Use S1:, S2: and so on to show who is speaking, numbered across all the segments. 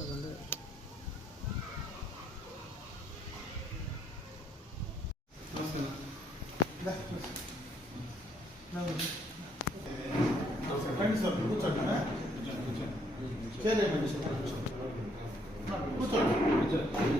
S1: కూర్చోండి కూర్చోండి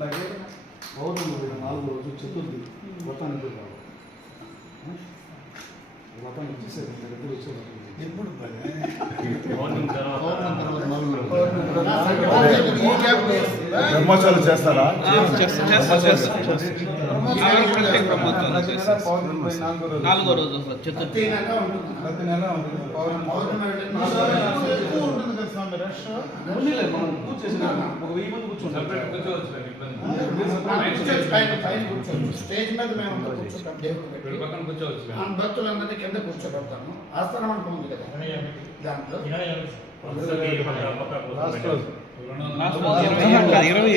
S1: అట్లాగే పౌర్ణమి నాలుగో రోజు చతుర్థి ఎప్పుడు కావాలి? వ్రతం వచ్చేసేది మీ దగ్గర వచ్చేది ఎప్పుడు
S2: బ్రహ్మోత్సవాలు చేస్తారా?
S1: నాలుగో రోజు
S3: చతుర్థి
S1: ప్రతి నెల పౌర్ణమి కదా స్వామి రష్? మనం పూజ చేసిన ఒక వెయ్యి మంది కూర్చుంటాం
S4: స్టేజ్ మీద మేము అంతా కూర్చుంటాం దేవుడు పెట్టి. ఆ భక్తులందరినీ కింద కూర్చోబెడతాము. ఆస్థానం అంటూ ఉంది కదా? దాంట్లో.
S3: ఇరవై